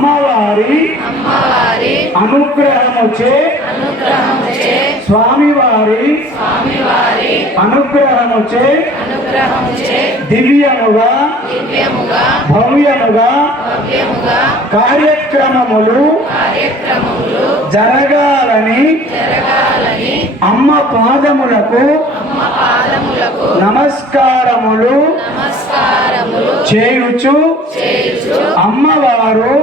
అమ్మవారి అనుగ్రహముచే అనుగ్రహముచే స్వామివారి స్వామివారి అనుగ్రహముచే అనుగ్రహముచే దివ్యముగా దివ్యముగా భవ్యముగా భవ్యముగా కార్యక్రమములు కార్యక్రమములు జరగాలని జరగాలని అమ్మ పాదములకు నమస్కారములు చేయుచు అమ్మవారు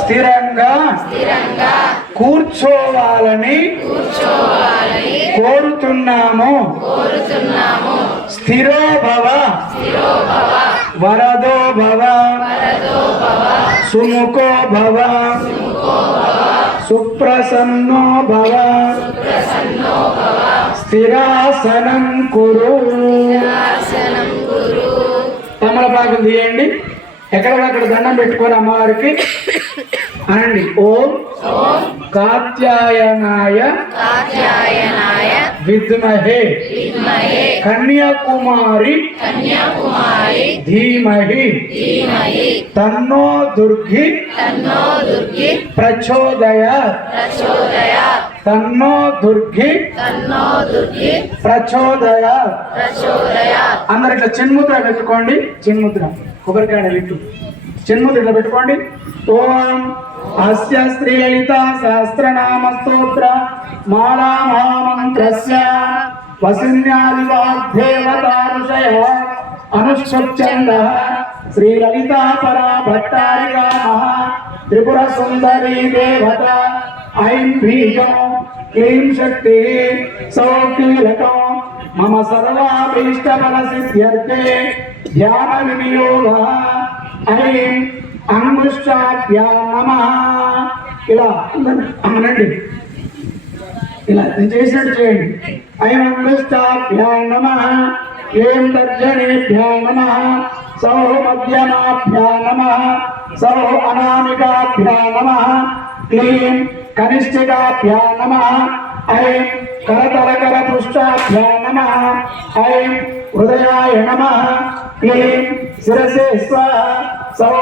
స్థిరంగా కూర్చోవాలని కోరుతున్నాము. కోరుతున్నాము. స్థిరో భవ శిరోభవ వరదో భవ వరదో భవ సుముఖో భవ సుప్రసన్నో భవ. స్థిరాసనం కురు. తమలపాకు తీయండి. ఎక్కడికక్కడ దండం పెట్టుకొని అమ్మవారికి. అనండి. ఓం కాత్యాయనాయ విద్మహే. కన్యాకుమారి కన్యాకుమారి ధీమహి. తన్నో దుర్గి తన్నో దుర్గి ప్రచోదయ. తన్నో దుర్గి తన్నో దుర్గి ప్రచోదయ. ప్రచోదయాత్ అందరు ఇట్లా చిన్ముద్ర పెట్టుకోండి. చిన్ముద్ర. కొబ్బరికాయ పెట్టు చిన్ముద్ర ఇట్లా పెట్టుకోండి. ఓం అస్య శ్రీ లలిత సహస్రనామ స్తోత్ర మాలా మహామంత్రస్య వసిన్యాది వాగ్దేవతా ఋషయ శ్రీ లలితాపర పరా భట్టారిగా మహా త్రిపుర సుందరీ దేవత. ఐం బీజం క్లీం శక్తి సౌకీలకం మమ సర్వాభీష్ట ఫల సిద్ధ్యర్థే ధ్యాన వినియోగ. ఐం అంగుష్టాభ్యా నమ. ఇలా అనండి ఇలా చేసినట్టు చేయండి. ఐం అంగుష్టాభ్యా నమ. ఏం తర్జనేభ్యా నమ సౌ మధ్యమాభ్యా నమ సౌ అనామికాభ్యా నమ క్లీం కనిష్ఠికాభ్యా నమ ఐం కరతలకర పృష్టాభ్యా నమ ఐం హృదయాయ నమ క్లీం శిరసే స్వాహ సౌ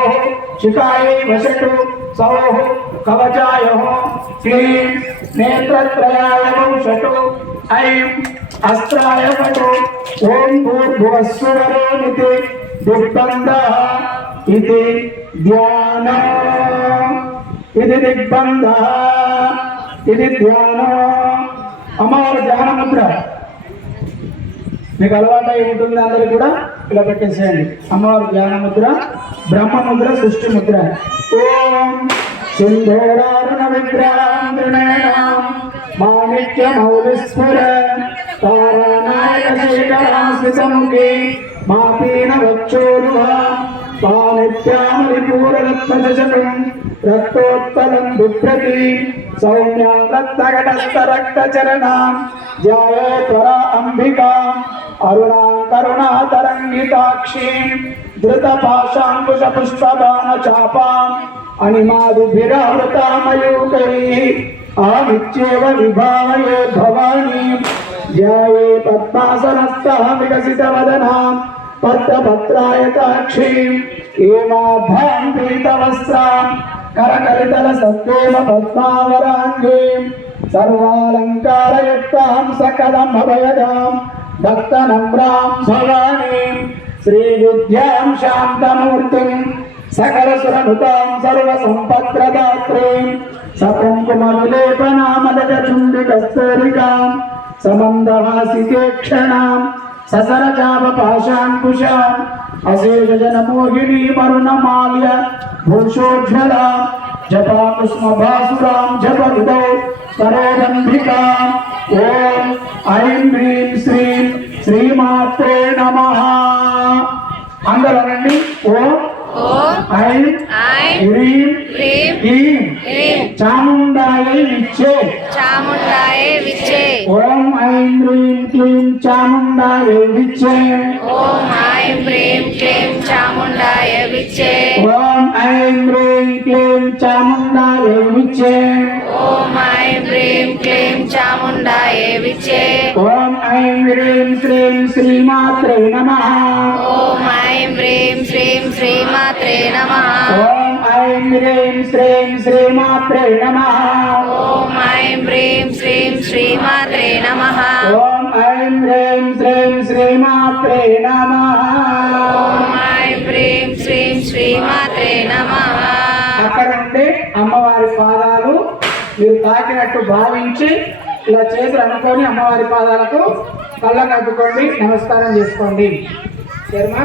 శిఖాయై వశటు సౌ కవచాయ క్లీం నేత్రత్రయాయ వౌషటు ఐం అస్త్రాయ ఓం భూర్భువస్సువరోనితి దిగ్బంధ ఇది ధ్యానం. ఇది దిగ్బంధ ఇది ధ్యానం. అమ్మవారి ధ్యాన ముద్ర. మీకు అలవాటు అయి ఉంటుంది అందరు కూడా ఇలా పెట్టేసేయండి. అమ్మవారి ధ్యాన ముద్ర బ్రహ్మ ముద్ర సృష్టి ముద్ర. ఓం సింధోరారుణ విగ్రహం మాణిక్య మౌలిస్ఫుర. తారానాయక శేఖరాశ్రితముఖి మాపీన వచ్చోరువ పానిత్యామలిపూరరత్నజటం రక్తోత్పలం బిభ్రతి సౌమ్యాం రక్తగటస్థ రక్తచరణాం త్వరా అంబికా అరుణాం కరుణాతరంగితాక్షీం ధృతపాశాంకుశ పుష్పబాణ చాపాం అనిమాదిభిరావృతామయూకై ధ్యాయే భవానీ ధ్యాయే పద్మాసనస్థः వికసితవదనాం పత్రపత్రాయతాక్షీం ఏమాభ్యాం పీతవస్త్రాం కరకరితల సత్యేమ పద్మావరాంగీం సర్వాలంకారయుక్తాం సకలం అభయదాం భక్తనమ్రాం భవానీం శ్రీవిద్యాం శాంతమూర్తిం సకల సురనుతాం సర్వసంపత్రదాత్రీం క్షణాం ససరజాపపాశాంకుశాం అశేషజనమోహినీ మరుణమాల్య భూషోజ్వలాం జపాకుస్మభాసురాం జపవిదౌ కరోదంభికాం ఓం ఐం హ్రీం శ్రీం శ్రీమాత్రే నమః. అందరూ అనండి. ఓం ఐం హ్రీం చాముండాయై విచ్చే. చాముండాయే విచ్చే. ఓం ఐం హ్రీం క్లీం చాముండాయై విచ్చే. ఓం ఐం హ్రీం క్లీం చాముండాయ విచ్చే. ఓం ఐం హ్రీం క్లీం చాముండాయై విచ్చే. ఓం ఐం హ్రీం క్లీం చాముండాయ విచ్చే. ఓం ఐం హ్రీం శ్రీం శ్రీమాత్రే నమః. ఓం ఐం హ్రీం శ్రీం శ్రీమాత్రే నమః. ఐం హ్రీం శ్రీం శ్రీమాత్రే నమ ఓం ఐం హ్రీం శ్రీం శ్రీమాత్రే నమ శ్రీమాత్రే అక్కడ ఉంటే అమ్మవారి పాదాలు మీరు తాకినట్టు భావించి ఇలా చేతులు అనుకొని అమ్మవారి పాదాలకు కళ్ళ కట్టుకోండి నమస్కారం చేసుకోండి. శర్మ